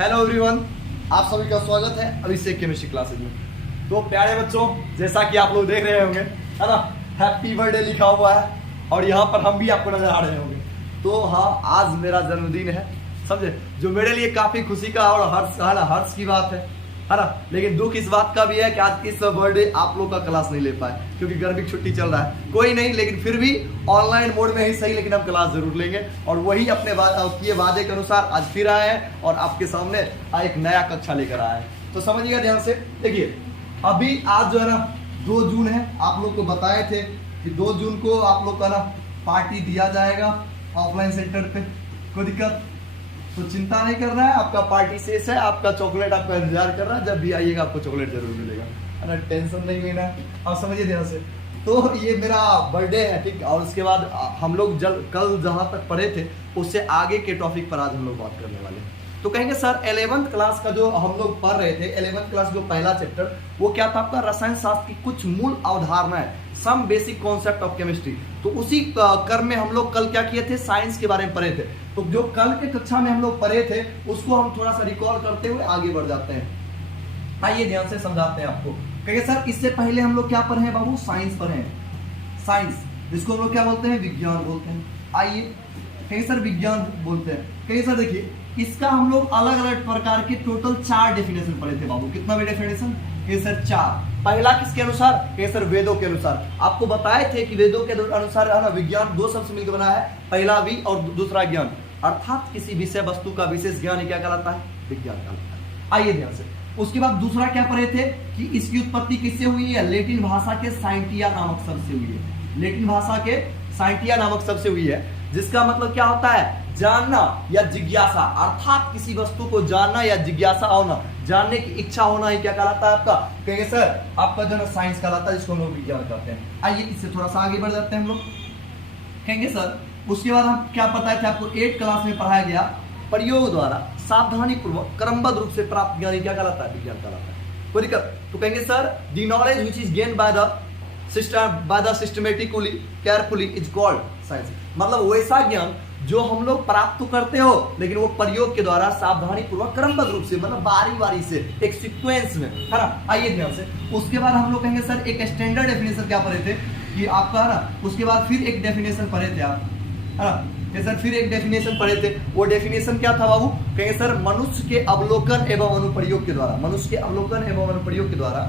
Hello everyone, आप सभी का स्वागत है अभिषेक केमिस्ट्री क्लासेज में। तो प्यारे बच्चों, जैसा कि आप लोग देख रहे होंगे, है ना, हैप्पी बर्थडे लिखा हुआ है और यहाँ पर हम भी आपको नजर आ रहे होंगे। तो हाँ, आज मेरा जन्मदिन है, समझे, जो मेरे लिए काफी खुशी का और हर्ष की बात है ना। लेकिन दुख इस बात का भी है कि आज इस बर्थडे आप लोग का क्लास नहीं ले पाए क्योंकि गर्मी की छुट्टी चल रहा है। कोई नहीं, लेकिन फिर भी ऑनलाइन मोड में ही सही, लेकिन हम क्लास जरूर लेंगे और वही अपने किए वादे के अनुसार आज फिर आए हैं और आपके सामने एक नया कक्षा लेकर आए हैं। तो समझिएगा ध्यान से, देखिए अभी आज जो है ना 2 जून है, आप लोग को बताए थे कि 2 जून को आप लोग का ना पार्टी दिया जाएगा ऑफलाइन सेंटर पे। कोई दिक्कत तो चिंता नहीं करना है, आपका पार्टी शेष है, आपका चॉकलेट आपका इंतजार कर रहा है, जब भी आइएगा आपको चॉकलेट जरूर मिलेगा, है ना, टेंशन नहीं लेना है। आप समझिए ध्यान से। तो ये मेरा बर्थडे है, ठीक, और उसके बाद हम लोग कल जहाँ तक पढ़े थे उससे आगे के टॉपिक पर आज हम लोग बात करने वाले हैं। तो कहेंगे सर 11th क्लास का जो हम लोग पढ़ रहे थे, 11th क्लास जो पहला चैप्टर वो क्या था आपका, रसायन शास्त्र की कुछ मूल अवधारणाएं, some basic concept of chemistry. तो उसी क्रम में हम लोग कल क्या किए थे, साइंस के बारे में पढ़े थे। तो जो कल के कक्षा में हम लोग पढ़े थे उसको हम थोड़ा सा रिकॉल करते हुए आगे बढ़ जाते हैं। आइए ध्यान से समझाते हैं आपको। कहेंगे सर इससे पहले हम लोग क्या पढ़े हैं बाबू, साइंस पढ़े हैं। साइंस जिसको हम लोग क्या बोलते हैं, विज्ञान बोलते हैं। आइए कहेंगे सर विज्ञान बोलते हैं। कहेंगे सर देखिए इसका हम लोग अलग अलग प्रकार के टोटल 4 डेफिनेशन पढ़े थे बाबू। कितना भी डेफिनेशन, सर 4। पहला किसके अनुसार, सर वेदों के अनुसार। आपको बताए थे कि वेदों के अनुसार है ना, विज्ञान 2 शब्द से मिलकर बना है, पहला वि और दूसरा ज्ञान, अर्थात किसी विषय वस्तु का विशेष ज्ञान क्या कहलाता है, विज्ञान कहलाता है। आइए ध्यान से, उसके बाद दूसरा क्या पढ़े थे कि इसकी उत्पत्ति किससे हुई है, लैटिन भाषा के साइंटिया नामक शब्द से हुई है। लैटिन भाषा के साइंटिया नामक शब्द से हुई है, जिसका मतलब क्या होता है, जानना या जिज्ञासा, अर्थात किसी वस्तु को जानना या जिज्ञासा होना, जानने की इच्छा होना ही क्या कहलाता है आपका, कहेंगे सर आपका जो है साइंस कहलाता है, जिसको हम लोग विज्ञान कहते हैं। आइए इससे थोड़ा सा आगे बढ़ जाते हैं हम लोग। कहेंगे सर उसके बाद हम क्या बताए थे आपको, 8 क्लास में पढ़ाया गया, प्रयोग द्वारा सावधानी पूर्वक क्रमबद्ध रूप से प्राप्त ज्ञान क्या कहलाता है, विज्ञान कहलाता है। कोई दिक्कत तो कहेंगे sir the knowledge which is gained by the systematically carefully is called science. मतलब वैसा ज्ञान जो हम लोग प्राप्त करते हो लेकिन वो प्रयोग के द्वारा सावधानी पूर्वक क्रमबद्ध रूप से, मतलब बारी बारी से एक सीक्वेंस में, है ना। आइए ध्यान से, उसके बाद हम लोग कहेंगे सर एक स्टैंडर्ड डेफिनेशन क्या पढ़े थे कि आपका, है ना, उसके बाद फिर एक डेफिनेशन पढ़े थे आप, है ना, सर फिर एक डेफिनेशन पढ़े थे। वो डेफिनेशन क्या था बाबू, कहेंगे सर मनुष्य के अवलोकन एवं अनुप्रयोग के द्वारा, मनुष्य के अवलोकन एवं अनुप्रयोग के द्वारा,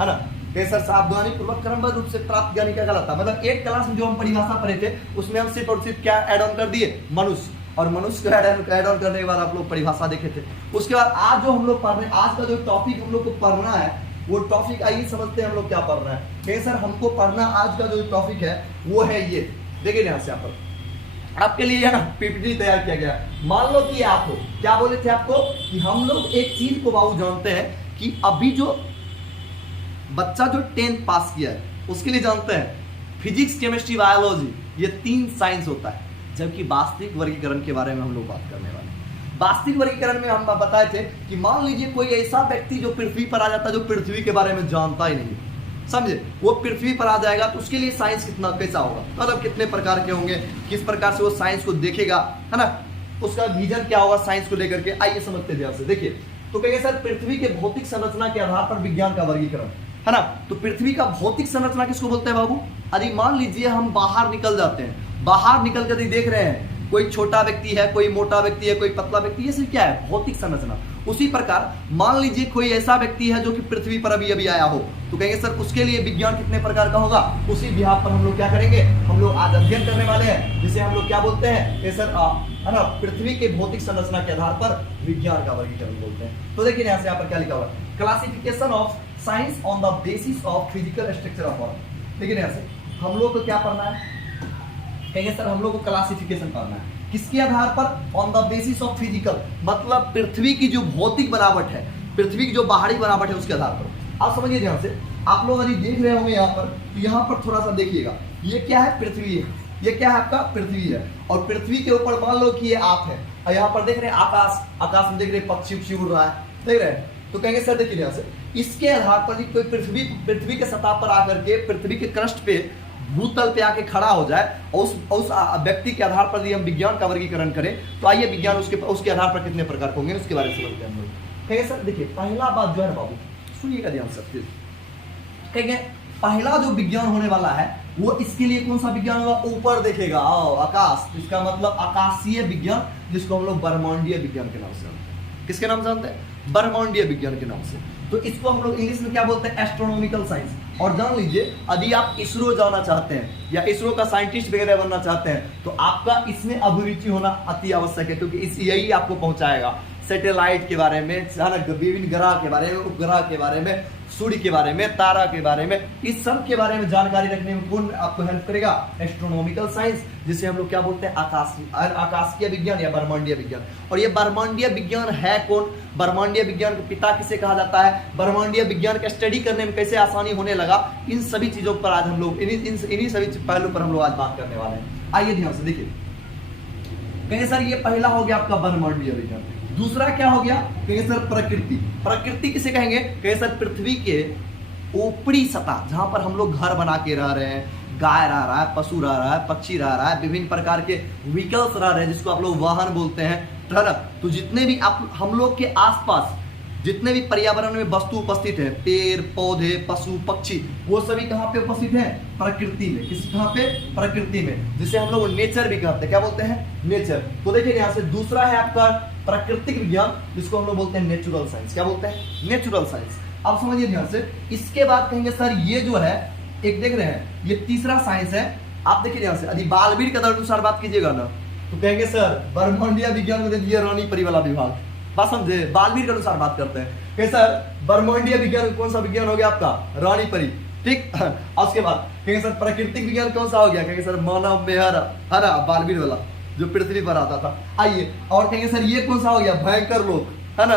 है ना, सर सावधानी पूर्वक क्रमबद्ध रूप से प्राप्त ज्ञान क्या कहलाता है। मतलब 8 क्लास में जो हम परिभाषा पढ़े थे उसमें हम सिर्फ और सिर्फ क्या ऐड ऑन कर दिए, मनुष्य, और मनुष्य को ऐड ऑन करने के बाद आप लोग परिभाषा देखे थे। उसके बाद आज जो हम लोग पढ़ रहे हैं, आज का जो टॉपिक हम लोग को पढ़ना है वो टॉपिक, आइए समझते हैं हम लोग क्या पढ़ रहे हैं। सर हमको पढ़ना आज का जो टॉपिक है वो है ये, देखिए यहाँ से, यहाँ पर आपके लिए है ना पीपीटी तैयार किया गया। मान लो कि आप हो, क्या बोले थे आपको कि हम लोग एक चीज को बाबू जानते हैं कि अभी जो बच्चा जो 10th पास किया है उसके लिए जानते हैं फिजिक्स, केमिस्ट्री, बायोलॉजी, ये 3 साइंस होता है, जबकि वास्तविक वर्गीकरण के बारे में हम लोग बात करने वाले हैं। वास्तविक वर्गीकरण में हम बताए थे कि मान लीजिए कोई ऐसा व्यक्ति जो पृथ्वी पर आ जाता है, जो पृथ्वी के बारे में जानता ही नहीं, समझे, वो पृथ्वी पर आ जाएगा तो उसके लिए साइंस कितना कैसा होगा, मतलब कितने प्रकार के होंगे, किस प्रकार से वो साइंस को देखेगा, है ना, उसका विजन क्या होगा साइंस को लेकर के। आइए समझते ध्यान से, देखिए तो कहेंगे सर पृथ्वी के भौतिक संरचना के आधार पर विज्ञान का वर्गीकरण, है ना। तो पृथ्वी का भौतिक संरचना किसको बोलते हैं बाबू, अरे मान लीजिए हम बाहर निकल जाते हैं, बाहर निकल कर देख रहे हैं कोई छोटा व्यक्ति है, कोई मोटा व्यक्ति है, कोई पतला व्यक्ति है, ये सिर्फ क्या है, भौतिक संरचना। उसी प्रकार मान लीजिए कोई ऐसा व्यक्ति है जो कि पृथ्वी पर अभी अभी आया हो, तो कहेंगे सर उसके लिए विज्ञान कितने प्रकार का होगा, उसी बिहाफ पर हम लोग क्या करेंगे, हम लोग आज अध्ययन करने वाले हैं, जिसे हम लोग क्या बोलते हैं सर, है ना, पृथ्वी के भौतिक संरचना के आधार पर विज्ञान का वर्गीकरण बोलते हैं। तो देखिए यहाँ से यहाँ पर क्या लिखा हुआ है, classification of science on the basis of physical structure of earth. देखिए यहाँ से हम लोग को क्या पढ़ना है, कहेंगे सर हम लोग को क्लासिफिकेशन पढ़ना है, किसके आधार पर, on the basis of physical, मतलब पृथ्वी की जो भौतिक बनावट है, पृथ्वी की जो बाहरी बनावट है उसके आधार पर। आप समझिए ध्यान से, आप लोग अभी देख रहे होंगे यहाँ पर, तो यहाँ पर थोड़ा सा देखिएगा, ये क्या है, पृथ्वी है, ये क्या है आपका, पृथ्वी है, और पृथ्वी के ऊपर मान लो कि ये आप है, और यहाँ पर देख रहे हैं आकाश, आकाश में देख रहे हैं पक्षी उड़ रहा है, देख रहे हैं। तो कहेंगे सर देखिए यहाँ से, इसके आधार पर कोई पृथ्वी के सतह पर आकर के पृथ्वी के क्रस्ट पे भूतल पे आके खड़ा हो जाए और उस व्यक्ति के आधार पर यदि हम विज्ञान का वर्गीकरण करें तो आइए विज्ञान उसके आधार पर कितने प्रकार के होंगे उसके बारे में समझते हैं हम लोग। कहेंगे सर देखिए पहला बात जो है बाबू सुनिएगा ध्यान से, कहेंगे पहला जो विज्ञान होने वाला है वो इसके लिए कौन सा विज्ञान होगा, ऊपर देखेगा आकाश, इसका मतलब आकाशीय विज्ञान, जिसको हम लोग ब्रह्मांडीय विज्ञान के नाम से जानते हैं। किसके नाम से जानते हैं, ब्रह्मांडीय विज्ञान के नाम से। तो इसको हम लोग इंग्लिश में क्या बोलते हैं, एस्ट्रोनॉमिकल साइंस। और जान लीजिए यदि आप इसरो जाना चाहते हैं या इसरो का साइंटिस्ट वगैरह बनना चाहते हैं तो आपका इसमें अभिरुचि होना अति आवश्यक है, क्योंकि यही आपको पहुंचाएगा सैटेलाइट के बारे में, विभिन्न ग्रह के बारे में, उपग्रह के बारे में, सूर्य के बारे में, तारा के बारे में, इस सब के बारे में जानकारी रखने में कौन आपको हेल्प करेगा, एस्ट्रोनॉमिकल साइंस, जिसे हम लोग क्या बोलते हैं, आकाशीय विज्ञान या ब्रह्मांडीय विज्ञान। और ये ब्रह्मांडीय विज्ञान है कौन, ब्रह्मांडीय विज्ञान के पिता किसे कहा जाता है, ब्रह्मांडीय विज्ञान का स्टडी करने में कैसे आसानी होने लगा, इन सभी चीजों पर आज हम लोग इन्हीं सभी पहलू पर हम लोग आज बात करने वाले हैं। आइए ध्यान से देखिए, कहेंगे सर ये पहला हो गया आपका ब्रह्मांडीय विज्ञान। दूसरा क्या हो गया, कहेंगे सर प्रकृति। प्रकृति किसे कहेंगे, कहेंगे सर पृथ्वी के ऊपरी सतह जहां पर हम लोग घर बना के रह रहे हैं, गाय रह रहा है, पशु रह रहा है, पक्षी रह रहा है, विभिन्न प्रकार के व्हीकल्स रह रहे हैं जिसको आप लोग वाहन बोलते हैं, तो जितने भी आप हम लोग के आसपास जितने भी पर्यावरण में वस्तु उपस्थित है, पेड़ पौधे पशु पक्षी, वो सभी कहाँ पे उपस्थित है, प्रकृति में। किस कहाँ पे, प्रकृति में, जिसे हम लोग नेचर भी कहते हैं। क्या बोलते हैं, नेचर। तो देखिए यहाँ से दूसरा है आपका प्राकृतिक विज्ञान, जिसको हम लोग बोलते हैं नेचुरल साइंस। क्या बोलते हैं, नेचुरल साइंस। अब समझिए ध्यान से, इसके बाद कहेंगे सर ये जो है एक देख रहे हैं ये तीसरा साइंस है। आप देखिए ध्यान से, यदि बालवीर के अनुसार बात कीजिएगा ना तो कहेंगे सर ब्रह्मांडीय विज्ञान को दे दिए रानी परी वाला विभाग। बात समझे, बालवीर के अनुसार बात करते हैं कि सर ब्रह्मांडीय विज्ञान कौन सा विज्ञान हो गया आपका, रानी परी, ठीक। और उसके बाद कहेंगे सर प्राकृतिक विज्ञान कौन सा हो गया, कहेंगे सर मानव में हरा बालवीर वाला जो पृथ्वी पर आता था। आइए और कहेंगे सर ये कौन सा हो गया, भयंकर लोक, है ना,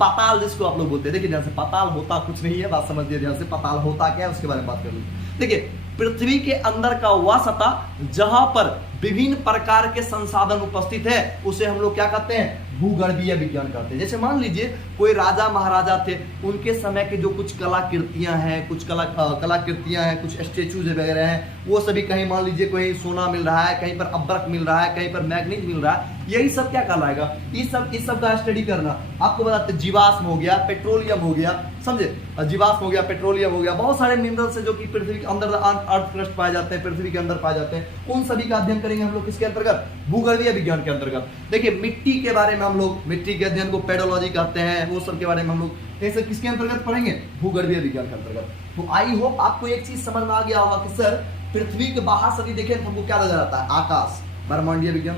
पाताल जिसको आप लोग बोलते हैं। देखिए ध्यान से, पाताल होता कुछ नहीं है, बात समझिए ध्यान से, पाताल होता क्या है उसके बारे में बात कर लीजिए। देखिए पृथ्वी के अंदर का वह सतह जहां पर विभिन्न प्रकार के संसाधन उपस्थित है उसे हम लोग क्या कहते हैं, भूगर्भीय विज्ञान कहते हैं। जैसे मान लीजिए कोई राजा महाराजा थे, उनके समय के जो कुछ कलाकृतियां हैं, कुछ कलाकृतियां हैं, कुछ स्टेचूज वगैरह हैं, वो सभी कहीं मान लीजिए कहीं सोना मिल रहा है, कहीं पर अब्रक मिल रहा है, कहीं पर मैग्नीज मिल रहा है, यही सब क्या कहलाएगा, इस सब का स्टडी करना। आपको बताते जीवाश्म हो गया, पेट्रोलियम हो गया, समझे, जीवाश्म हो गया, पेट्रोलियम हो गया, बहुत सारे मिनरल्स है जो कि पृथ्वी के अंदर अर्थ क्रस्ट पाए जाते हैं, पृथ्वी के अंदर पाए जाते हैं, उन सभी का अध्ययन करेंगे हम लोग किसके अंतर्गत, भूगर्भीय विज्ञान के अंतर्गत। देखिए मिट्टी के बारे में हम लोग, मिट्टी के अध्ययन को पेडोलॉजी कहते हैं, वो सब के बारे में हम लोग ये सब किसके अंतर्गत पढ़ेंगे, भूगर्भीय विज्ञान के अंतर्गत। तो आई होप आपको एक चीज समझ में आ गया होगा कि सर पृथ्वी के बाहर से देखें तो हमको क्या नजर आता है, आकाश, ब्रह्मांडीय विज्ञान,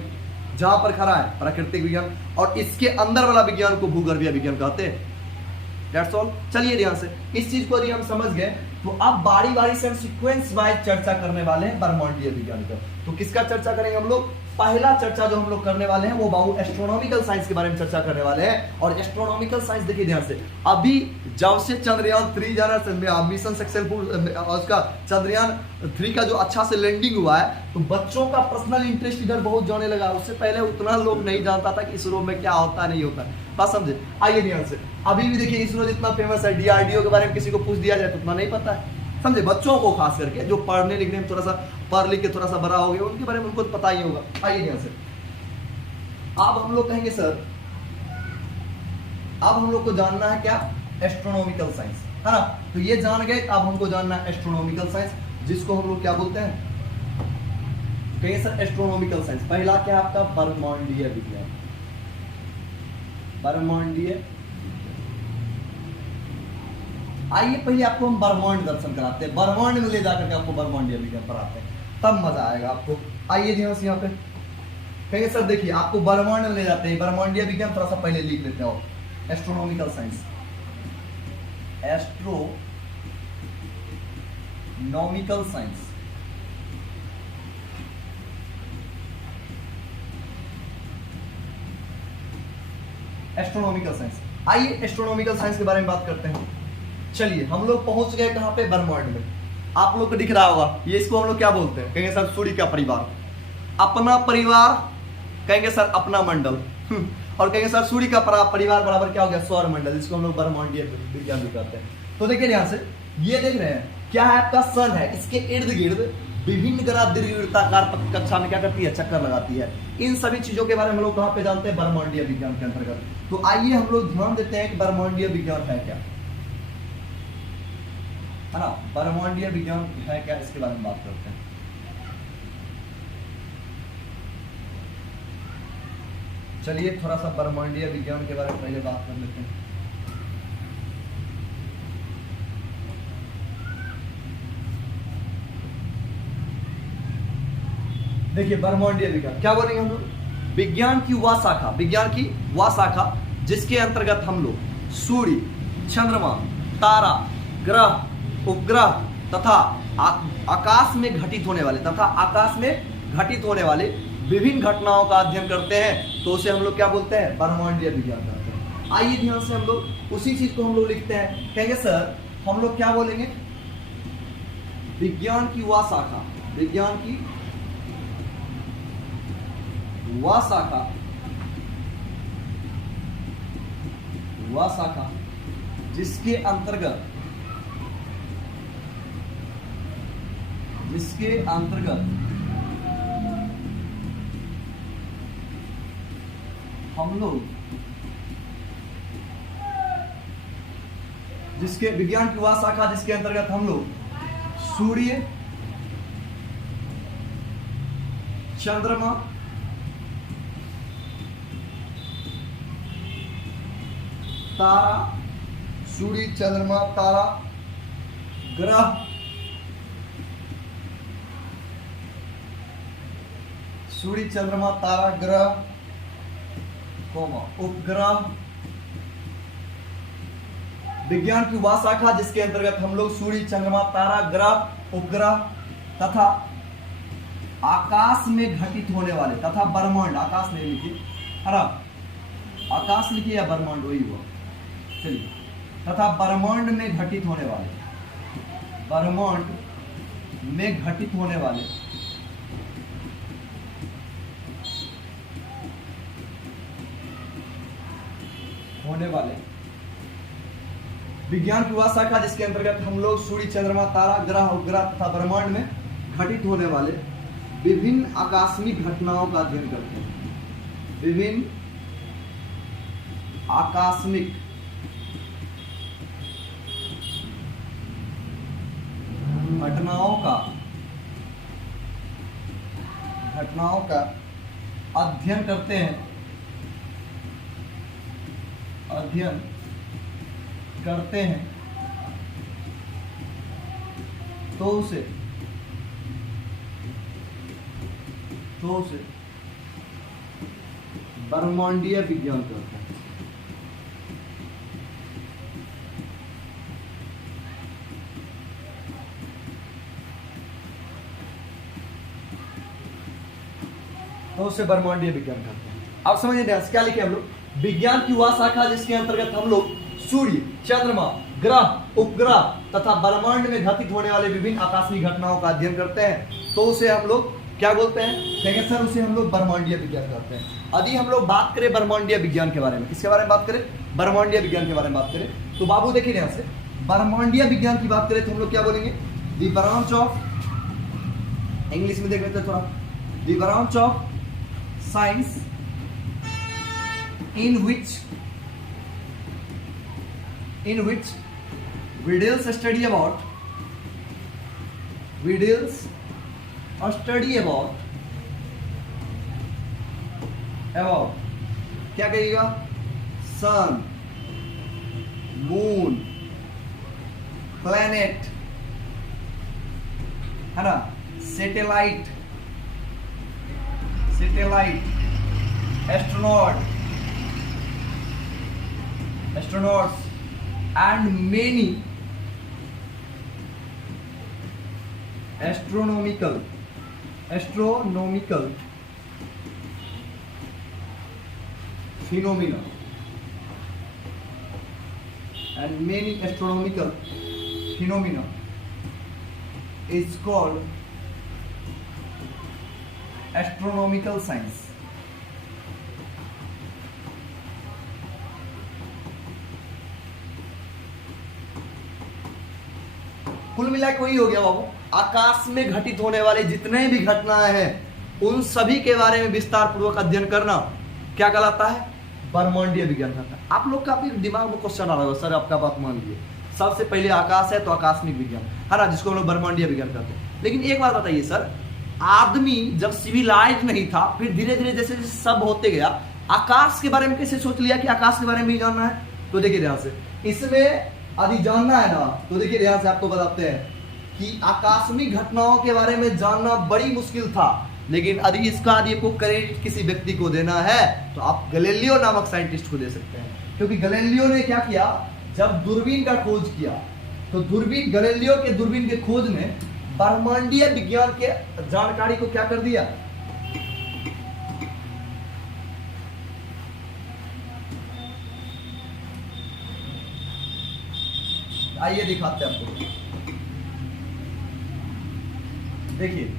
जहां पर खड़ा है प्राकृतिक विज्ञान, और इसके अंदर वाला विज्ञान को भूगर्भीय विज्ञान कहते हैं। That's all. चलिए ध्यान से, इस चीज को यदि हम समझ गए तो अब बारी बारी से हम सीक्वेंस वाइज चर्चा करने वाले हैं ब्रह्मांडीय विज्ञान का। तो किसका चर्चा करेंगे हम लोग, पहला चर्चा जो हम लोग करने वाले हैं वो बाबू एस्ट्रोनॉमिकल साइंस के बारे में चर्चा करने वाले हैं। और एस्ट्रोनॉमिकल साइंस देखिए ध्यान से, अभी जब से चंद्रयान 3 जाना मिशन सक्सेसफुल, उसका चंद्रयान 3 का जो अच्छा से लैंडिंग हुआ है, तो बच्चों का पर्सनल इंटरेस्ट इधर बहुत जाने लगा। उससे पहले उतना लोग नहीं जानता था कि इसरो में क्या होता नहीं होता, बात समझे। आइए ध्यान से, अभी भी देखिए इसरो जितना फेमस है, DRDO के बारे में किसी को पूछ दिया जाए तो उतना नहीं पता है, समझे। बच्चों को खास करके जो पढ़ने लिखने में थोड़ा सा पढ़ लिख के थोड़ा सा बड़ा हो गया, उनके बारे में उनको तो पता ही होगा। आइए ध्यान से, अब हम लोग कहेंगे सर अब हम लोग को जानना है क्या, एस्ट्रोनॉमिकल साइंस, है ना। तो ये जान गए, अब हमको जानना है एस्ट्रोनॉमिकल साइंस, जिसको हम लोग क्या बोलते हैं, कहेंगे सर एस्ट्रोनॉमिकल साइंस। पहला क्या आपका, ब्रह्मांडीय विज्ञान, ब्रह्मांडीय। आइए पहले आपको हम ब्रह्मांड दर्शन कराते हैं, ब्रह्मांड में ले जाकर के आपको ब्रह्मांडीय विज्ञान पढ़ाते हैं, तब मजा आएगा आपको। आइए ध्यान से यहाँ पे कहेंगे सर देखिए आपको ब्रह्मांड में ले जाते हैं, ब्रह्मांडीय विज्ञान थोड़ा सा पहले लिख लेते हो, astronomical science, astronomical science. Astronomical science, आइए एस्ट्रोनॉमिकल साइंस के बारे में बात करते हैं। चलिए हम लोग पहुंच गए कहां पे, ब्रह्मांड में। आप लोग को दिख रहा होगा, ये इसको हम लोग क्या बोलते हैं, कहेंगे सर सूर्य का परिवार, अपना परिवार, कहेंगे सर अपना मंडल, और कहेंगे सर सूर्य का परिवार बराबर क्या हो गया, सौर मंडल, जिसको हम लोग ब्रह्मांडीय विज्ञान भी कहते हैं। तो देखिए ध्यान से, ये देख रहे हैं क्या है, आपका सन है, इसके इर्द गिर्द विभिन्न ग्रह दीर्घवृत्ताकार कक्षा में क्या करती है, चक्कर लगाती है। इन सभी चीजों के बारे में हम लोग कहां पे जानते हैं, ब्रह्मांडीय विज्ञान के अंतर्गत। तो आइए हम लोग ध्यान देते हैं कि ब्रह्मांडीय विज्ञान है क्या, है ना, ब्रह्मांडीय विज्ञान है क्या, इसके बारे में बात करते हैं। चलिए थोड़ा सा ब्रह्मांडीय विज्ञान के बारे में पहले बात कर लेते हैं। देखिए ब्रह्मांडीय विज्ञान क्या बोलेंगे हम लोग, विज्ञान की वह शाखा, विज्ञान की वह शाखा जिसके अंतर्गत हम लोग सूर्य, चंद्रमा, तारा, ग्रह, उपग्रह तथा आकाश में घटित होने वाले विभिन्न घटनाओं का अध्ययन करते हैं, तो उसे हम लोग क्या बोलते हैं, ब्रह्मांडीय विज्ञान करते हैं। आइए ध्यान से हम लोग उसी चीज को हम लोग लिखते हैं, कहेंगे सर हम लोग क्या बोलेंगे, विज्ञान की वह शाखा, विज्ञान की वह शाखा जिसके अंतर्गत हम लोग, जिसके विज्ञान की वह शाखा जिसके अंतर्गत हम लोग सूर्य, चंद्रमा, तारा, सूर्य, चंद्रमा, तारा, ग्रह, सूर्य, चंद्रमा, तारा, ग्रह, उपग्रह, विज्ञान की वह शाखा जिसके अंतर्गत हम लोग सूर्य, चंद्रमा, तारा, ग्रह, उपग्रह तथा आकाश में घटित होने वाले तथा ब्रह्मांड, आकाश नहीं लिखिए, आकाश लिखिए या ब्रह्मांड वही हुआ, चलिए, तथा ब्रह्मांड में घटित होने वाले, विज्ञान की वह शाखा जिसके अंतर्गत हम लोग सूर्य, चंद्रमा, तारा, ग्रह, उपग्रह तथा ब्रह्मांड में घटित होने वाले विभिन्न आकस्मिक घटनाओं का अध्ययन करते हैं, विभिन्न आकस्मिक घटनाओं का अध्ययन करते हैं, तो उसे ब्रह्मांडीय विज्ञान कहते हैं। तो उसे ब्रह्मांडीय विज्ञान कहते हैं। अब समझिए क्या लिखे हम लोग, विज्ञान की वह शाखा जिसके अंतर्गत हम लोग सूर्य, चंद्रमा, ग्रह, उपग्रह तथा ब्रह्मांड में घटित होने वाले विभिन्न आकस्मिक घटनाओं का अध्ययन करते हैं, तो उसे हम लोग क्या बोलते हैं, कहेंगे सर उसे हम लोग ब्रह्मांडीय विज्ञान कहते हैं। यदि हम लोग बात करें ब्रह्मांडीय विज्ञान के बारे में, किसके बारे में बात करें, ब्रह्मांडीय विज्ञान के बारे में बात करें, तो बाबू देखिए ध्यान से, ब्रह्मांडीय विज्ञान की बात करें तो हम लोग क्या बोलेंगे, द ब्रांच ऑफ, इंग्लिश में देख लेते हैं थोड़ा, the branch of science in which we deals study about क्या कहिएगा, सन, मून, प्लैनेट, है ना, satellite, astronauts and many astronomical phenomena is called astronomical science। कुल मिला के वही हो गया बाबू, आकाश में घटित होने वाले जितने भी घटनाएं हैं उन सभी के बारे में विस्तार पूर्वक अध्ययन करना क्या कहलाता है? ब्रह्मांडीय विज्ञान कहता है। आप लोग का भी दिमाग में क्वेश्चन आ रहा होगा, सर आपका बात मान लीजिए, सबसे पहले आकाश है तो आकाशनिक विज्ञान है ना, जिसको हम लोग ब्रह्मांडीय विज्ञान कहते हैं। लेकिन एक बात बताइए सर, आदमी जब सिविलाइज नहीं था, फिर धीरे धीरे जैसे जैसे सब होते गया, आकाश के बारे में कैसे सोच लिया कि आकाश के बारे में भी जानना है? तो देखिए ध्यान से, इसमें यदि जानना है ना तो देखिए ध्यान से आपको बताते हैं कि आकस्मिक घटनाओं के बारे में जानना बड़ी मुश्किल था, लेकिन यदि इसका यदि को क्रेडिट किसी व्यक्ति को देना है तो आप गैलीलियो नामक साइंटिस्ट को दे सकते हैं। क्योंकि गैलीलियो ने क्या किया, जब दूरबीन का खोज किया तो गैलीलियो के दूरबीन के खोज ने ब्रह्मांडीय विज्ञान के जानकारी को क्या कर दिया, आइए दिखाते हैं आपको। देखिए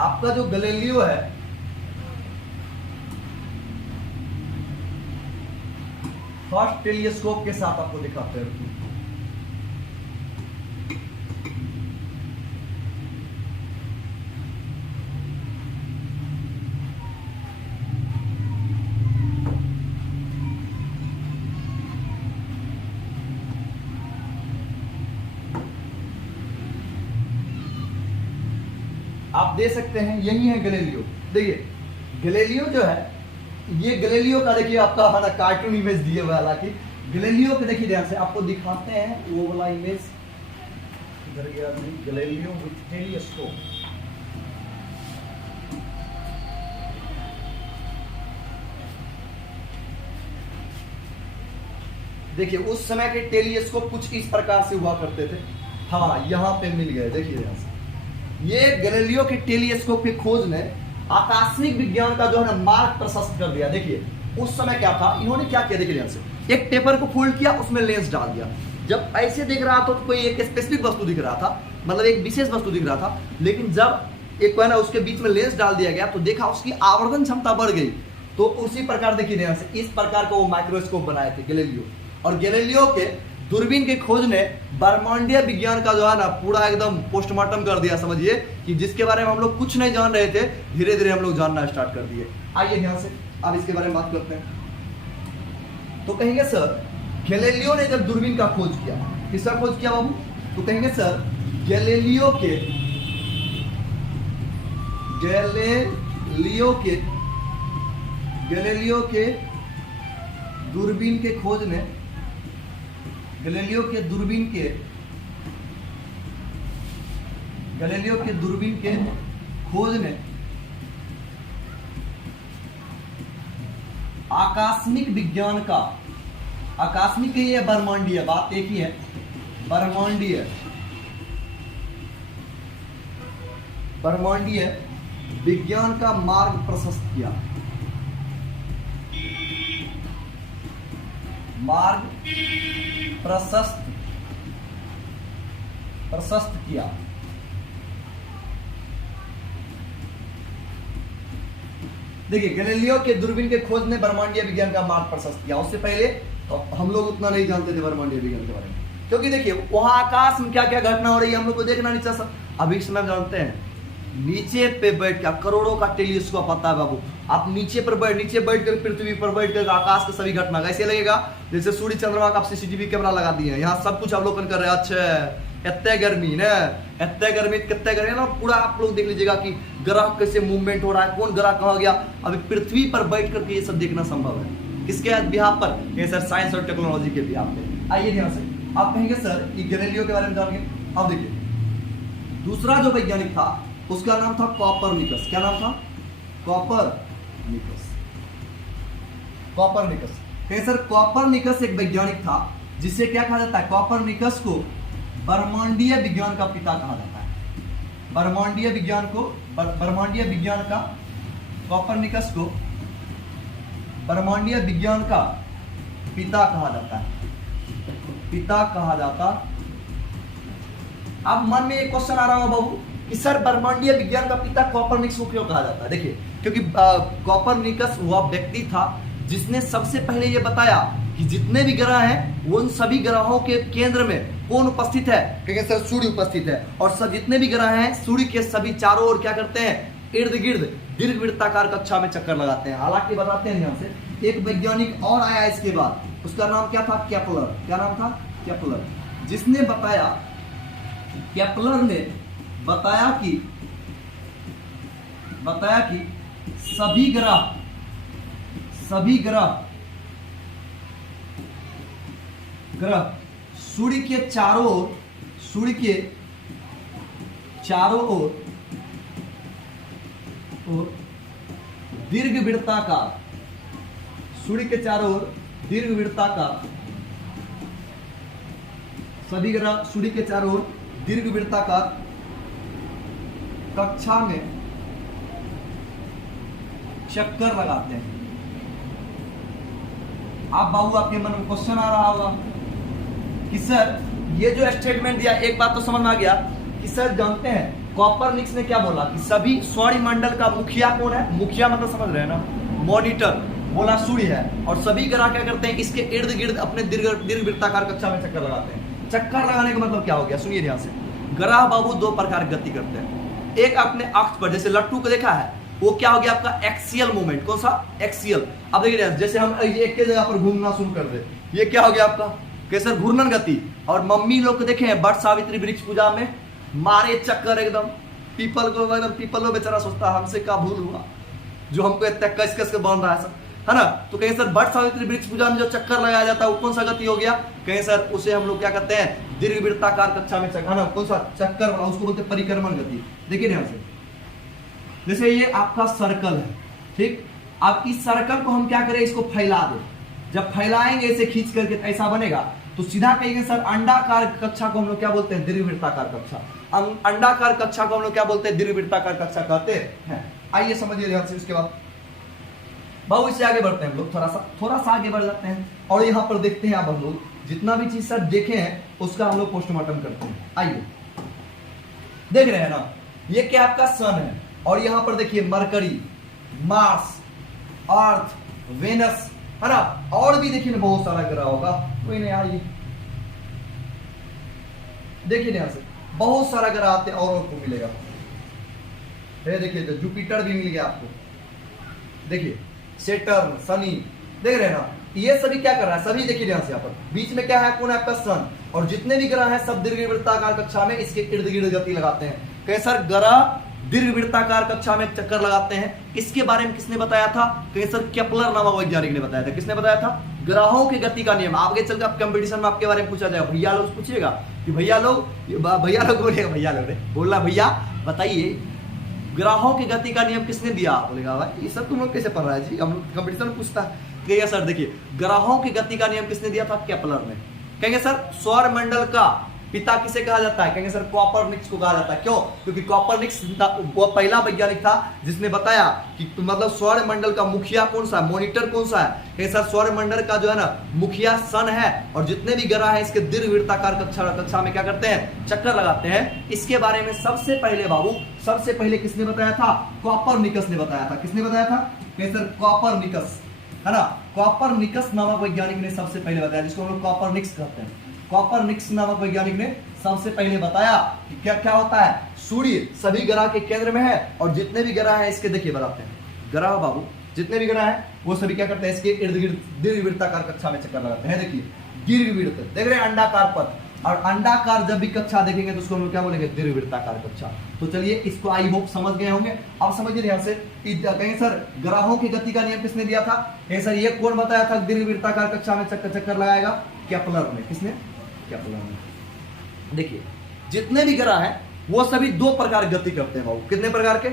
आपका जो गैलीलियो है, फर्स्ट टेलीस्कोप के साथ आपको दिखाते हैं। आप दे सकते हैं, यही है गैलीलियो। देखिए गैलीलियो जो है, ये गैलीलियो का देखिए आपका हमारा कार्टून इमेज दिए हुआ है, हालांकि गैलीलियो के देखिए ध्यान से आपको दिखाते हैं वो वाला इमेज, इधर गया गैलीलियो विद टेलीस्कोप। देखिए उस समय के टेलीस्कोप कुछ इस प्रकार से हुआ करते थे। हाँ यहाँ पे मिल गए, देखिए ध्यान से, ये गैलीलियो के टेलीस्कोप की खोज ने आकस्मिक विज्ञान का जो है ना मार्ग प्रशस्त कर दिया। देखिए उस समय क्या था, इन्होंने क्या किया, देखिए ध्यान से, एक पेपर को फोल्ड किया, उसमें लेंस डाल दिया। जब ऐसे दिख रहा था तो कोई एक स्पेसिफिक वस्तु दिख रहा था, मतलब एक विशेष वस्तु दिख रहा था, लेकिन जब एक है ना उसके बीच में लेंस डाल दिया गया तो देखा उसकी आवर्धन क्षमता बढ़ गई। तो उसी प्रकार देखिए ध्यान से, इस प्रकार का वो माइक्रोस्कोप बनाए थे गैलीलियो, और गैलीलियो के दूरबीन की खोज ने ब्रह्मांडीय विज्ञान का जो है ना पूरा एकदम पोस्टमार्टम कर दिया, समझिए कि जिसके बारे में हम लोग कुछ नहीं जान रहे थे, धीरे धीरे हम लोग जानना स्टार्ट कर दिए। आइए ध्यान से अब इसके बारे में बात करते हैं। तो कहेंगे सर गैलीलियो ने जब दूरबीन का खोज किया, किसका खोज किया बाबू? तो कहेंगे सर गैलीलियो के दूरबीन के खोज ने, गैलीलियो के दूरबीन के खोज ने आकस्मिक विज्ञान का, आकस्मिक के लिए ब्रह्मांडीय, बात एक ही है, ब्रह्मांडीय विज्ञान का मार्ग प्रशस्त किया, मार्ग प्रशस्त किया। देखिए गैलीलियो के दूरबीन के खोज ने ब्रह्मांडीय विज्ञान का मार्ग प्रशस्त किया। उससे पहले तो हम लोग उतना नहीं जानते थे ब्रह्मांडीय विज्ञान के बारे में, क्योंकि देखिए वहां आकाश में क्या क्या घटना हो रही है हम लोग को देखना नहीं चाहता। अभी समय जानते हैं, नीचे पे बैठ कर करोड़ों का टेलीस्कोप आता है बाबू, आप नीचे बैठ कर पृथ्वी पर बैठ कर आकाश के सभी घटना कैसे लगेगा, जैसे सूर्य चंद्रमा का आप सीसीटीवी कैमरा लगा दिए हैं, यहाँ सब कुछ अवलोकन कर रहे हैं। अच्छा इतने गर्मी कितने गर्मी ना, पूरा आप लोग देख लीजिएगा कि ग्रह कैसे मूवमेंट हो रहा है, कौन ग्रह कहाँ गया। अभी पृथ्वी पर बैठ करके ये सब देखना संभव है, किसके बिहार पर? ये सर साइंस और टेक्नोलॉजी के बिहार पे। आइए ध्यान से, आप कहेंगे सर ये गैलीलियो के बारे में जानेंगे। अब देखिए दूसरा जो वैज्ञानिक था उसका नाम था कॉपरनिकस। क्या नाम था? कॉपरनिकस। सर कॉपरनिकस एक वैज्ञानिक था जिसे क्या कहा जाता है? कॉपरनिकस को ब्रह्मांडीय विज्ञान का पिता कहा जाता है। ब्रह्मांडीय विज्ञान का कॉपरनिकस को ब्रह्मांडीय विज्ञान का पिता कहा जाता। अब मन में एक क्वेश्चन आ रहा होगा बाबू कि सर ब्रह्मांडीय विज्ञान का पिता कॉपरनिकस को क्यों कहा जाता है? देखिए क्योंकि कॉपरनिकस वह व्यक्ति था जिसने सबसे पहले यह बताया कि जितने भी ग्रह हैं उन सभी ग्रहों के केंद्र में कौन उपस्थित है? कहेंगे सर सूर्य उपस्थित है। और सब जितने भी ग्रह हैं सूर्य के सभी चारों ओर क्या करते हैं? इर्द गिर्द दीर्घवृत्ताकार कक्षा में चक्कर लगाते हैं। हालांकि बताते हैं ध्यान से, एक वैज्ञानिक और आया इसके बाद, उसका नाम क्या था? केपलर। क्या नाम था? केपलर। जिसने बताया, केपलर ने बताया कि सभी ग्रह सूर्य के चारों ओर दीर्घवृत्ताकार, सूर्य के चारों ओर दीर्घवृत्ताकार, सभी ग्रह सूर्य के चारों ओर दीर्घवृत्ताकार कक्षा में चक्कर लगाते हैं। आप बाबू आपके मन में क्वेश्चन आ रहा होगा कि सर ये जो स्टेटमेंट दिया, एक बात तो समझ में आ गया कि सर जानते हैं कॉपरनिकस ने क्या बोला कि सभी सौरमंडल का मुखिया कौन है? मुखिया मतलब समझ रहे हैं ना, मॉनिटर बोला सूर्य है, और सभी ग्रह क्या करते हैं? इसके इर्द गिर्द अपने दीर्घवृत्ताकार कक्षा में चक्कर लगाते हैं। चक्कर लगाने का मतलब क्या हो गया? सुनिए ध्यान से। ग्रह बाबू दो प्रकार की गति करते हैं। एक अपने अक्ष पर, जैसे लट्टू को देखा है, वो क्या हो गया आपका? Axial movement. कौन सा? एक्सियल। अब देखिए जैसे हम एक के जगह पर घूमना शुरू कर दे, ये क्या हो गया आपका? कैसे? घूर्णन गति। और मम्मी लोग को देखे हैं वट सावित्री वृक्ष पूजा में मारे चक्कर एकदम, पीपल को एकदम, पीपल को बेचारा सोचता हमसे क्या भूल हुआ जो हमको इतना कस कस के बन रहा है, है ना? तो कहीं सर वट सावित्री वृक्ष पूजा में जो चक्कर लगाया जाता है वो कौन सा गति हो गया? कहीं सर उसे हम लोग क्या कहते हैं? दीर्घवृत्ताकार कक्षा में चक्कर, है ना? कौन सा चक्कर वाला, उसको बोलते हैं परिक्रमण गति। देखिए ध्यान से, जैसे ये आपका सर्कल है, ठीक? अब इस सर्कल को हम क्या करें? इसको फैला दे। जब फैलाएंगे इसे खींच करके ऐसा बनेगा, तो सीधा कहेंगे सर अंडाकार कक्षा को हम लोग क्या बोलते हैं? दीर्घवृत्ताकार कक्षा। अंडाकार कक्षा को हम लोग क्या बोलते हैं? दीर्घवृत्ताकार कक्षा कहते हैं। आइए समझिए ध्यान से। इसके बाद बाबू इससे आगे बढ़ते हैं हम लोग, थोड़ा सा आगे बढ़ जाते हैं, और यहाँ पर देखते हैं आप हम लोग जितना भी चीज सर देखे हैं उसका हम लोग पोस्टमार्टम करते हैं। आइए देख रहे हैं ना, ये क्या आपका सन है, और यहाँ पर देखिए मरकरी, मार्स, अर्थ, वेनस, है ना? और भी देखिए बहुत सारा ग्रह होगा, कोई नहीं। आइए देखिए ध्यान से, बहुत सारा ग्रह आते हैं और आपको मिलेगा। देखिए जुपिटर भी मिल गया आपको, देखिए सेटर्न, शनि, देख रहे हैं ना? ये सभी क्या कर रहा है? सभी देखिए ध्यान से, यहाँ पर बीच में क्या है? कौन है आपका? सन। और जितने भी ग्रह हैं सब दीर्घवृत्ताकार कक्षा में इसके इर्द गिर्द गति लगाते हैं। कहीं सर ग्रह दीर्घवृत्ताकार कक्षा में चक्कर लगाते हैं। इसके बारे में किसने बताया था? कहीं सर केपलर नामक वैज्ञानिक ने बताया था। किसने बताया था? ग्रहों की गति का नियम। आगे चलकर आप कंपटीशन में आपके बारे में पूछा जाएगा, भैया लोग पूछिएगा कि भैया लोग बोलेगा, भैया लोग बोलना भैया बताइए ग्रहों की गति का नियम किसने दिया? बोलेगा भाई ये सब तुम लोग कैसे पढ़ रहा है जी, हम लोग कंपटीशन में पूछता है। सर देखिए ग्रहों की गति का नियम किसने दिया था? केपलर ने। कहेंगे सर सौर मंडल का पिता किसे कहा जाता है? कहेंगे सर कॉपरनिकस को कहा जाता है। क्यों? क्योंकि कॉपरनिकस वो पहला वैज्ञानिक था जिसने बताया कि मतलब सौर मंडल का मुखिया कौन सा है, मॉनिटर कौन सा है। कहेंगे सर सौर मंडल का जो है ना मुखिया सन है, और जितने भी ग्रह हैं इसके दीर्घवृत्ताकार कक्षा में क्या करते हैं? चक्कर लगाते हैं। इसके बारे में सबसे पहले बाबू, सबसे पहले किसने बताया था? कॉपरनिकस ने बताया था। किसने बताया था? कहेंगे सर कॉपरनिकस, है ना? कॉपरनिकस नामक वैज्ञानिक ने सबसे पहले बताया, जिसको हम लोग कॉपरनिकस कहते हैं। कॉपरनिकस नामक वैज्ञानिक ने सबसे पहले बताया कि क्या क्या होता है? सूर्य सभी ग्रह के केंद्र में है, और जितने भी ग्रह हैं इसके देखिए बनाते हैं। ग्रह बाबू जितने भी ग्रह हैं वो सभी क्या करते हैं? इसके इर्द गिर्द दीर्घवृत्ताकार कक्षा में चक्कर लगाते हैं। देखिए दीर्घवृत्त, देख रहे हैं अंडाकार पथ, और अंडाकार जब भी कक्षा देखेंगे तो उसको हम लोग क्या बोलेंगे? दीर्घवृत्ताकार कक्षा। तो चलिए इसको आई होप समझ गए होंगे। अब समझिए ध्यान से, कहेंगे सर ग्रहों की गति का नियम किसने दिया था? कहेंगे सर ये कौन बताया था दीर्घवृत्ताकार कक्षा में चक्कर लगाएगा? केपलर ने। किसने? केपलर ने। देखिए जितने भी ग्रह हैं वो सभी दो प्रकार की गति करते हैं बाबू। कितने प्रकार के?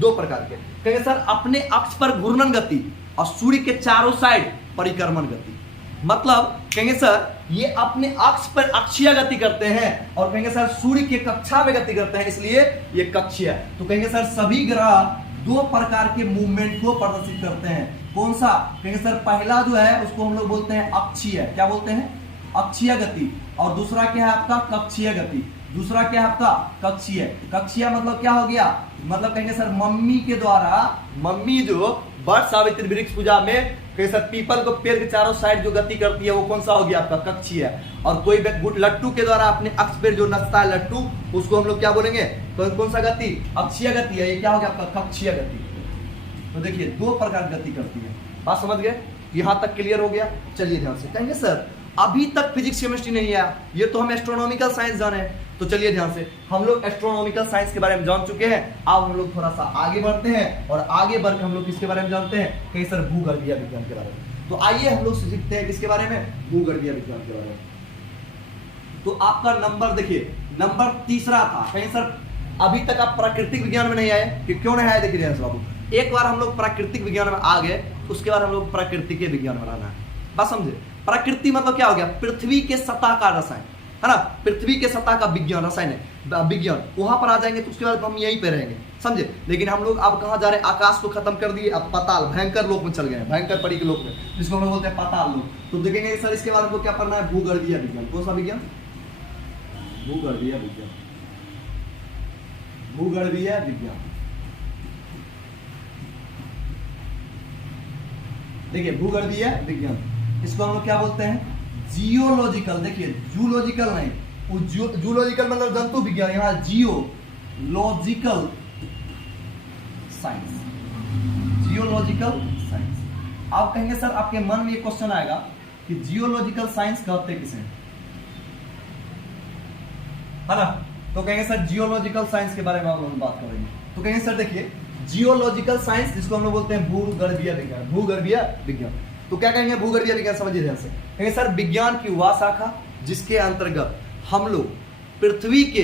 दो प्रकार के। कहेंगे सर अपने अक्ष पर घूर्णन गति, और सूर्य के चारों साइड परिक्रमण गति। मतलब कहेंगे सर ये अपने अक्ष पर अक्षीय गति करते हैं, और कहेंगे सर सूर्य के कक्षा में गति करते हैं, इसलिए ये कक्षीय। तो कहेंगे सर सभी ग्रह दो प्रकार के मूवमेंट को प्रदर्शित करते हैं। कौन सा? कहेंगे सर पहला जो है उसको हम लोग बोलते हैं अक्षीय। क्या बोलते हैं? अक्षीय गति। और दूसरा क्या है आपका? कक्षीय गति। दूसरा क्या है आपका? कक्षीय। कक्षीय मतलब क्या हो गया? मतलब कहेंगे सर मम्मी के द्वारा, मम्मी जो बट सावित्री वृक्ष पूजा में कैसे पीपल को पेड़ के चारों साइड जो गति करती है वो कौन सा हो गया आपका कक्षीय है। और कोई लट्टू के द्वारा अपने अक्ष पर जो नचता है लट्टू, उसको हम लोग क्या बोलेंगे, तो कौन सा गति, अक्षीय गति है। ये क्या हो गया आपका कक्षीय गति। तो देखिए दो प्रकार की गति करती है, बात समझ गए, यहां तक क्लियर हो गया। चलिए ध्यान से कहेंगे सर अभी तक फिजिक्स केमिस्ट्री नहीं आया, ये तो हम एस्ट्रोनॉमिकल साइंस जाने। तो चलिए ध्यान से, हम लोग एस्ट्रोनॉमिकल साइंस के बारे में जान चुके हैं। अब हम लोग थोड़ा सा आगे बढ़ते हैं और आगे बढ़कर हम लोग किसके बारे में जानते हैं, कई सर भूगर्भीय विज्ञान के बारे में। तो आइए हम लोग सीखते हैं किसके बारे में, भूगर्भीय विज्ञान के बारे में। तो आपका नंबर देखिए, नंबर तीसरा था। कहीं सर अभी तक आप प्राकृतिक विज्ञान में नहीं आए, कि क्यों नहीं आए, देखिए ध्यान से बाबू, एक बार हम लोग प्राकृतिक विज्ञान में आ गए, उसके बाद हम लोग प्राकृतिक विज्ञान में आना है। बात समझे, प्रकृति मतलब क्या हो गया, पृथ्वी के सतह का रसायन है ना, पृथ्वी के सतह का विज्ञान, रसायन है विज्ञान, वहां पर आ जाएंगे तो उसके बाद हम यहीं पे रहेंगे, समझे। लेकिन हम लोग अब कहां जा रहे हैं, आकाश को खत्म कर दिए, अब पाताल भयंकर लोक में चल गए, भयंकर परी के लोक में, जिसको हम लोग बोलते हैं पाताल लोक। तो देखेंगे सर इसके बाद हमको क्या पढ़ना है, भूगर्भीय विज्ञान। कौन सा विज्ञान, भूगर्भीय विज्ञान, भूगर्भीय विज्ञान। देखिए भूगर्भीय विज्ञान, इसको हम लोग क्या बोलते हैं, जियोलॉजिकल। देखिए जूलॉजिकल नहीं, जूलॉजिकल मतलब जंतु विज्ञान, यहाँ जियोलॉजिकल साइंस, जियोलॉजिकल साइंस। आप कहेंगे सर आपके मन में ये क्वेश्चन आएगा कि जियोलॉजिकल साइंस कहते किसे, है ना। तो कहेंगे सर जियोलॉजिकल साइंस के बारे में हम लोग बात करेंगे। तो कहेंगे सर देखिए जियोलॉजिकल साइंस, जिसको हम लोग बोलते हैं भूगर्भीय विज्ञान, भूगर्भीय विज्ञान। तो क्या कहेंगे भूगर्भीय विज्ञान, समझिए ध्यान से। कहेंगे सर विज्ञान की वह शाखा जिसके अंतर्गत हम लोग पृथ्वी के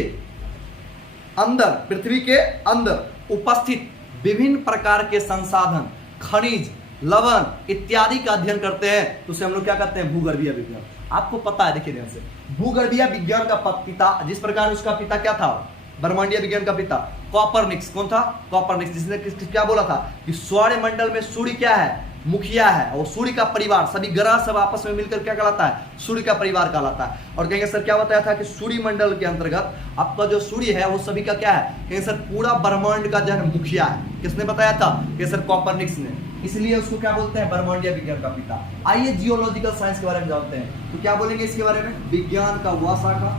अंदर उपस्थित विभिन्न प्रकार के संसाधन, खनिज, लवण इत्यादि का अध्ययन करते हैं, तो उसे हम लोग क्या कहते हैं, भूगर्भीय विज्ञान। आपको पता है, देखिए ध्यान से, भूगर्भीय विज्ञान का पिता, जिस प्रकार उसका पिता क्या था, ब्रह्मांडीय विज्ञान का पिता कॉपरनिकस। कौन था, कॉपरनिकस, जिसने क्या बोला था कि सौरमंडल में सूर्य क्या है, मुखिया है, और सूर्य का परिवार, सभी ग्रह सब आपस में मिलकर क्या कहलाता है, सूर्य का परिवार कहलाता है। और कहेंगे सर क्या बताया था कि सूर्य मंडल के अंतर्गत आपका जो सूर्य है वो सभी का क्या है, कहेंगे सर पूरा ब्रह्मांड का जो है मुखिया है। किसने बताया था, कहेंगे सर कॉपरनिकस ने, इसलिए उसको क्या बोलते हैं, ब्रह्मांडीय विज्ञान का पिता। आइए जियोलॉजिकल साइंस के बारे में जानते हैं। तो क्या बोलेंगे इसके बारे में, विज्ञान का वह शाखा,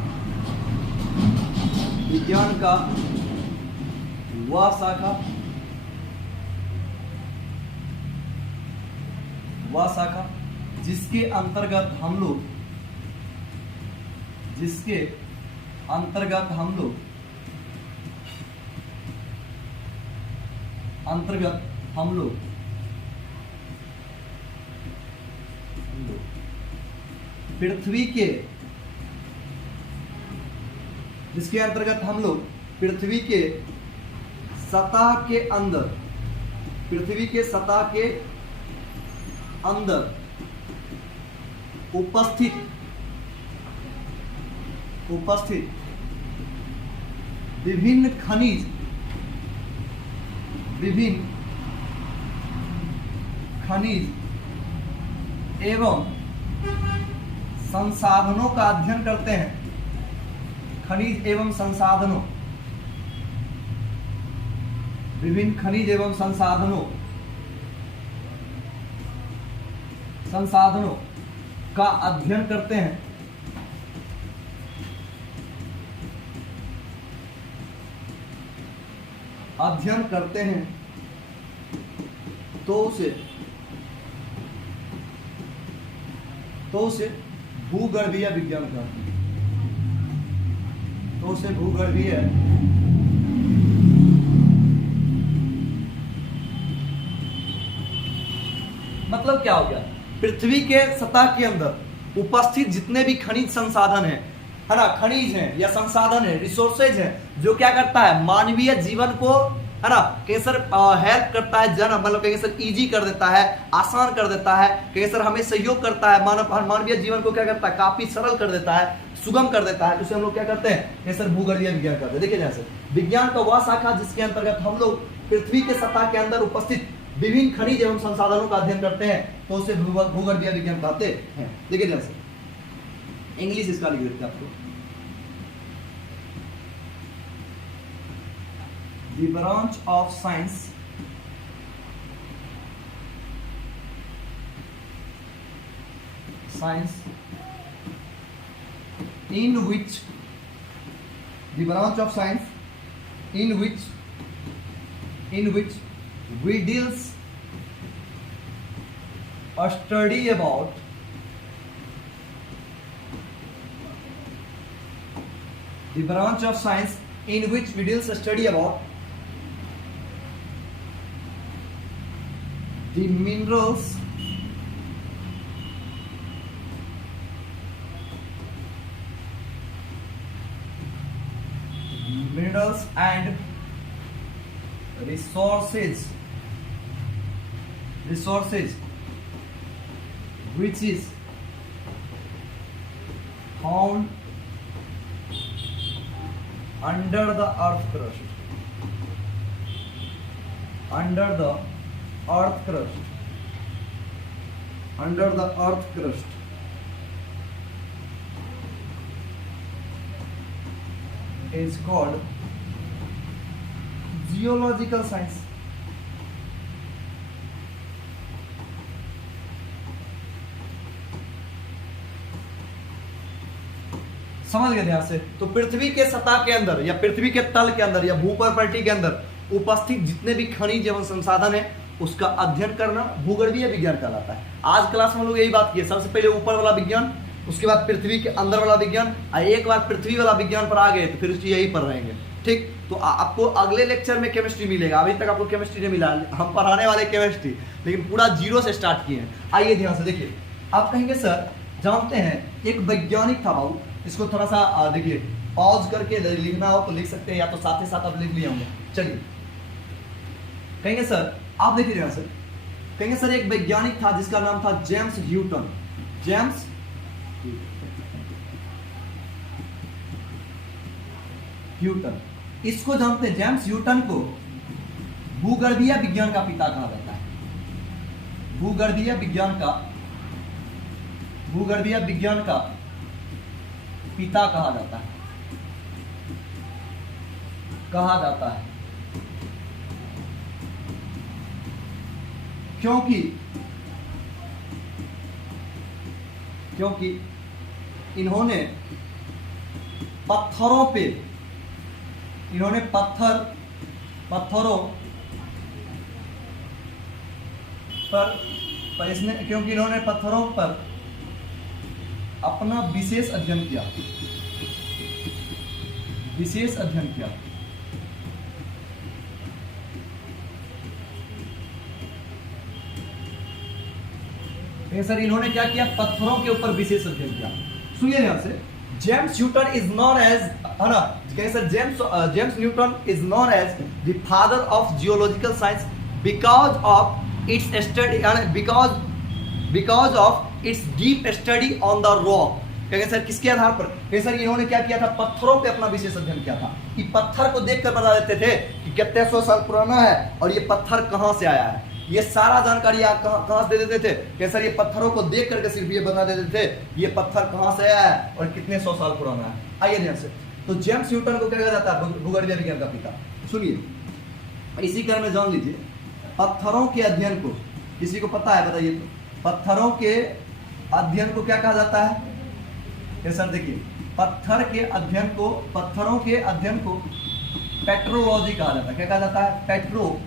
विज्ञान का वह शाखा, वह शाखा जिसके अंतर्गत हम लोग पृथ्वी के, जिसके अंतर्गत हम लोग पृथ्वी के सतह के अंदर, पृथ्वी के सतह के अंदर उपस्थित विभिन्न खनिज एवं संसाधनों का अध्ययन करते हैं, खनिज एवं संसाधनों, विभिन्न खनिज एवं संसाधनों का अध्ययन करते हैं, तो उसे भूगर्भीय विज्ञान कहते हैं, तो उसे भूगर्भीय मतलब क्या हो गया, पृथ्वी के सतह के अंदर उपस्थित जितने भी खनिज संसाधन है ना, खनिज है या संसाधन है, रिसोर्सेज है, जो क्या करता है, मानवीय जीवन को, है ना, कहीं सर हेल्प करता है, जन मतलब कहीं सर इजी कर देता है, आसान कर देता है, कहीं सर हमें सहयोग करता है, मानवीय जीवन को क्या करता है, काफी सरल कर देता है, सुगम कर देता है, उसे हम लोग क्या करते हैं, कहीं सर भूगर्भीय विज्ञान करते हैं। देखिए जैसे विज्ञान का वह शाखा जिसके अंतर्गत हम लोग पृथ्वी के सतह के अंदर उपस्थित विभिन्न खनिज एवं संसाधनों का अध्ययन करते हैं, तो उसे भूगर्भीय विज्ञान कहते हैं। देखिए जैसे इंग्लिश इसका लिख देते हैं आपको, The branch of science science in which the branch of science in which we deals a study about the branch of science in which we deals a study about the minerals and resources which is found under the earth crust is called geological science. समझ गए ध्यान से? तो पृथ्वी के सतह के अंदर या पृथ्वी के तल के अंदर या भूपर्पटि के अंदर उपस्थित जितने भी खनिज एवं संसाधन है उसका अध्ययन करना भूगर्भीय विज्ञान कहलाता है। आज क्लास में हम लोग यही बात किए, सबसे पहले ऊपर वाला विज्ञान, उसके बाद पृथ्वी के अंदर वाला विज्ञान, और एक बार पृथ्वी वाला विज्ञान पर आ गए तो फिर यही पर रहेंगे। ठीक, तो आपको अगले लेक्चर में केमिस्ट्री मिलेगा। अभी तक आपको केमिस्ट्री नहीं मिला, हम पढ़ाने वाले केमिस्ट्री, लेकिन पूरा जीरो से स्टार्ट किए हैं। आइए ध्यान से देखिए। आप कहेंगे सर जानते हैं एक वैज्ञानिक था बाबू, इसको थोड़ा सा देखिए पॉज करके लिखना हो तो लिख सकते हैं, या तो साथ ही साथ आप लिख लिए होंगे। चलिए, कहेंगे सर, आप देखिए ध्यान से, कहेंगे सर एक वैज्ञानिक था जिसका नाम था जेम्स न्यूटन। जेम्स न्यूटन, इसको जानते हैं, जेम्स न्यूटन को भूगर्भीय विज्ञान का पिता कहा जाता है। भूगर्भीय विज्ञान का पिता कहा जाता है क्योंकि इन्होंने पत्थरों पर अपना विशेष अध्ययन किया। सर इन्होंने क्या किया? पत्थरों के ऊपर विशेष अध्ययन किया। सुनिए ध्यान से, James Newton is known as, है ना, sir James Newton is known as the father of geological science because of its study, because of its deep study on the rock. कहेंगे सर किसके आधार पर? कहेंगे सर इन्होंने क्या किया था? पत्थरों पे अपना विशेष अध्ययन किया था। कि पत्थर को देखकर बता देते थे कि कितने सौ साल पुराना है और ये पत्थर कहां से आया है। ये सारा जानकारी आप कहां से दे देते थे? कहेंगे सर ये पत्थरों को देख करके सिर्फ ये बता देते थे ये पत्थर कहां से आया है और कितने सौ साल पुराना है। आइए ध्यान से, तो जेम्स न्यूटन को क्या कहा जाता है? भूगर्भीय विज्ञान का पिता। सुनिए, इसी क्रम में जान लीजिए, पत्थरों के अध्ययन को, किसी को पता है बताइए? तो पत्थरों के अध्ययन को क्या कहा जाता है? सर देखिए, पत्थरों के अध्ययन को पेट्रोलॉजी कहा जाता है। क्या कहा जाता है? पेट्रोलॉजी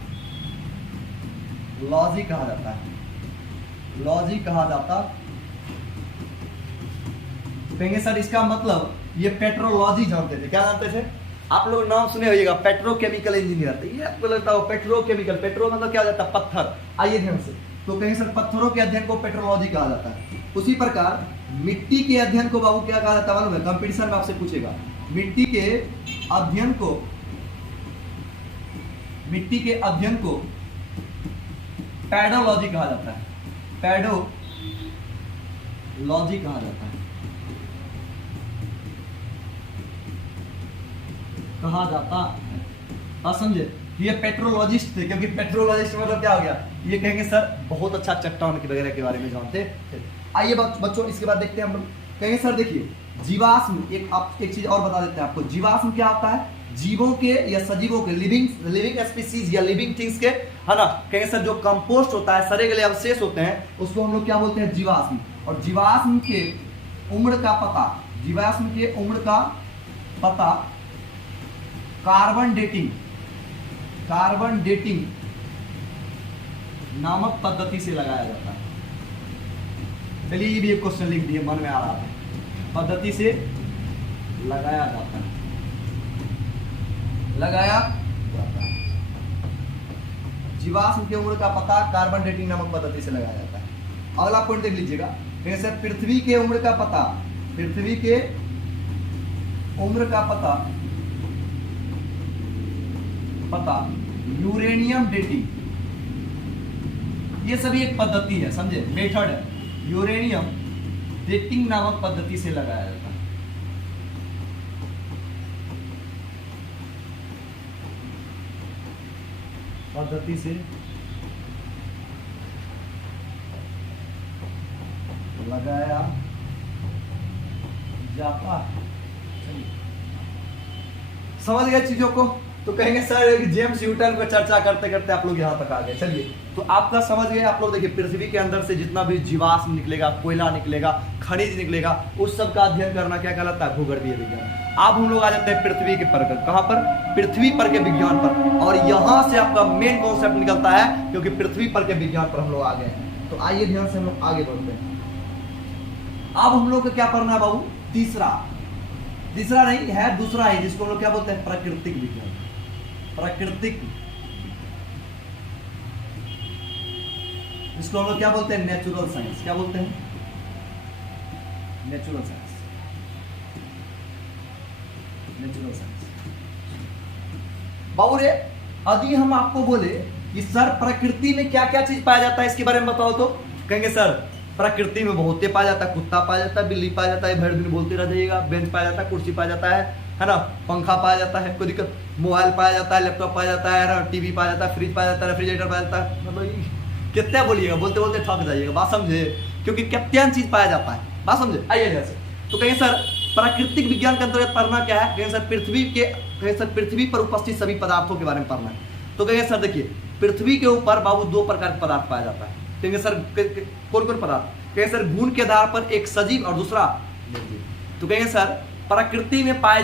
कहा जाता है। कहेंगे सर इसका मतलब ये पेट्रोलॉजी जानते थे। क्या जानते थे? आप लोग नाम सुने होइएगा, पेट्रोकेमिकल इंजीनियर। तो ये आपको लगता हो पेट्रोकेमिकल, पेट्रो मतलब क्या हो जाता है? पत्थर। आइए ध्यान से, तो कहेंगे सर पत्थरों के अध्ययन को पेट्रोलॉजी कहा जाता है। उसी प्रकार मिट्टी के अध्ययन को बाबू क्या कहा जाता है मालूम है? कंपटीशन में आपसे पूछेगा। मिट्टी के अध्ययन को पैडोलॉजी कहा जाता है। पैडोलॉजी कहा जाता है। समझे? ये पेट्रोलॉजिस्ट थे, क्योंकि पेट्रोलॉजिस्ट मतलब क्या हो गया? ये कहेंगे सर बहुत अच्छा चट्टान की वगैरह के बारे में जानते थे। आइए बच्चों इसके बाद देखते हैं हम लोग। कहेंगे सर देखिए जीवाश्म, एक चीज और बता देते हैं आपको। जीवाश्म क्या होता है? जीवों के या सजीवों के, लिविंग स्पीसीज या लिविंग थिंग्स के, है ना, कहेंगे सर जो कंपोस्ट होता है, सड़े गले अवशेष होते हैं, उसको हम लोग क्या बोलते हैं, जीवाश्म। और जीवाश्म के उम्र का पता, जीवाश्म के उम्र का पता कार्बन डेटिंग नामक पद्धति से लगाया जाता है। चलिए ये भी एक क्वेश्चन लिख दिए, मन में आ रहा है, पद्धति से लगाया जाता है, जीवाश्म की उम्र का पता कार्बन डेटिंग नामक पद्धति से लगाया जाता है। अगला पॉइंट देख लीजिएगा, कैसे पृथ्वी के उम्र का पता, पृथ्वी के उम्र का पता यूरेनियम डेटिंग, ये सभी एक पद्धति है, समझे, मेथड है, यूरेनियम डेटिंग नामक पद्धति से लगाया जाता है। पद्धति से लगाया जाता है। समझ गए चीजों को? तो कहेंगे सर जेम्स न्यूटन को चर्चा करते करते आप लोग यहाँ तक आ गए। चलिए तो आपका समझ गए आप लोग। देखिए पृथ्वी के अंदर से जितना भी जीवाश्म निकलेगा, कोयला निकलेगा, खनिज निकलेगा, उस सब का अध्ययन करना क्या कहलाता है, भूगर्भीय विज्ञान। अब हम लोग आ जाते हैं पृथ्वी के पर, कहां पर, पृथ्वी पर के विज्ञान पर। और यहां से आपका मेन कॉन्सेप्ट निकलता है, क्योंकि पृथ्वी पर के विज्ञान पर हम लोग आ गए हैं। तो आइए ध्यान से हम लोग आगे बढ़ते हैं। अब हम लोग को क्या पढ़ना है बाबू, तीसरा नहीं है, दूसरा है, जिसको हम लोग क्या बोलते हैं, प्राकृतिक विज्ञान। प्राकृतिक, इसको हम लोग क्या बोलते हैं, नेचुरल साइंस। क्या बोलते हैं, नेचुरल साइंस। नेचुरल साइंस बाबू रे, यदि हम आपको बोले कि सर प्रकृति में क्या क्या चीज पाया जाता है, इसके बारे में बताओ, तो कहेंगे सर प्रकृति में बहुते पाया जाता है, कुत्ता पाया जाता है, बिल्ली पाया जाता है, भर दिन बोलते रह जाइएगा, बेंच पाया जाता है, कुर्सी पाया जाता है ना, पंखा पाया जाता है, कोई दिक्कत, मोबाइल पाया जाता है, लैपटॉप पाया जाता है ना, टीवी पाया जाता है, फ्रिज पाया जाता है, रेफ्रिजरेटर पाया जाता है। मतलब कितना बोलिएगा, बोलते बोलते थक जाइएगा, बात समझे, क्योंकि कितना चीज पाया जाता है, बात समझे। आइए जैसे तो कहेंगे सर प्राकृतिक विज्ञान के अंतर्गत पढ़ना क्या है, कहेंगे सर पृथ्वी पर उपस्थित सभी पदार्थों के बारे में पढ़ना है। तो कहेंगे सर देखिए पृथ्वी के ऊपर बाबू दो प्रकार के पदार्थ पाया जाता है। कहेंगे सर कौन कौन पदार्थ, कहेंगे सर गुण के आधार पर एक सजीव और दूसरा निर्जीव। तो कहेंगे सर प्रकृति में पाए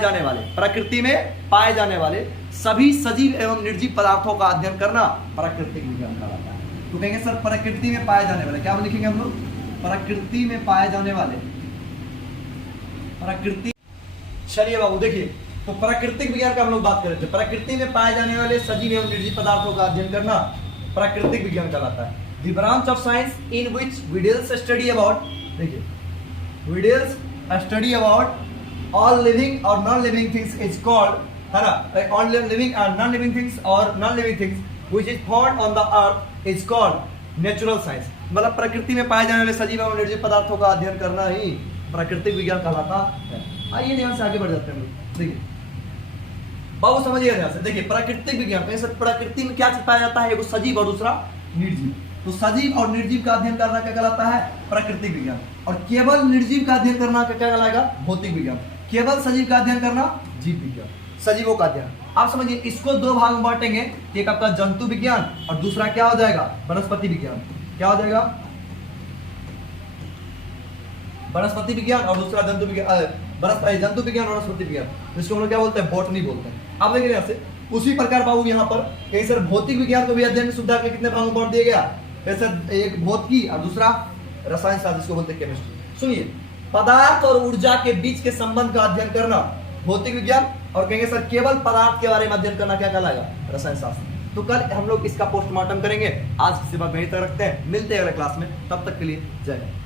जाने वाले सभी सजीव एवं निर्जीव पदार्थों का अध्ययन करना प्राकृतिक विज्ञान कहलाता है। तो कहेंगे सर प्रकृति में पाए जाने वाले, क्या लिखेंगे हम लोग, प्रकृति में पाए जाने वाले, प्रकृति। चलिए बाबू देखिए, तो प्राकृतिक विज्ञान का हम लोग बात कर रहे थे, प्रकृति में पाए जाने वाले सजीव एवं निर्जीव पदार्थों का अध्ययन करना प्राकृतिक विज्ञान कहलाता है। The branch of science in which we deals study about, देखिए we deals study about all living or non-living things is called, है ना, all living and non-living things or non-living things which is found on the earth is called natural science। मतलब प्रकृति में पाए जाने वाले सजीव एवं निर्जीव पदार्थों का अध्ययन करना ही प्राकृतिक विज्ञान कहलाता है। आइए ध्यान से आगे बढ़ जाते हैं। देखिए बाबू समझिए ध्यान से, देखिए प्राकृतिक विज्ञान में प्रकृति में क्या चीज पाया जाता है, एगो सजीव और दूसरा निर्जीव। तो सजीव और निर्जीव का अध्ययन करना क्या कहलाता है, प्राकृतिक विज्ञान। और केवल निर्जीव का अध्ययन करना क्या कहलाएगा, भौतिक विज्ञान। केवल सजीव का अध्ययन करना जीव विज्ञान, सजीवों का अध्ययन। आप समझिए इसको दो भाग में बांटेंगे, एक आपका जंतु विज्ञान और दूसरा क्या हो जाएगा, वनस्पति विज्ञान। क्या हो जाएगा, वनस्पति विज्ञान और दूसरा जंतु विज्ञान, जंतु विज्ञान वनस्पति विज्ञान, जिसको हम लोग क्या बोलते हैं, बॉटनी बोलते हैं। आप देखिए यहाँ से उसी प्रकार बाबू यहाँ पर कहीं सर भौतिक विज्ञान को भी अध्ययन की सुविधा के कितने भागों में बांट दिया गया, सर एक भौतिकी और दूसरा रसायन शास्त्र, जिसको बोलते हैं केमिस्ट्री। सुनिए पदार्थ और ऊर्जा के बीच के संबंध का अध्ययन करना भौतिक विज्ञान, और कहेंगे सर केवल पदार्थ के बारे में अध्ययन करना क्या कहलाएगा, रसायन शास्त्र। तो कल हम लोग इसका पोस्टमार्टम करेंगे। आज की सेवा यहीं तक रखते हैं, मिलते हैं अगले क्लास में, तब तक के लिए जय हिंद।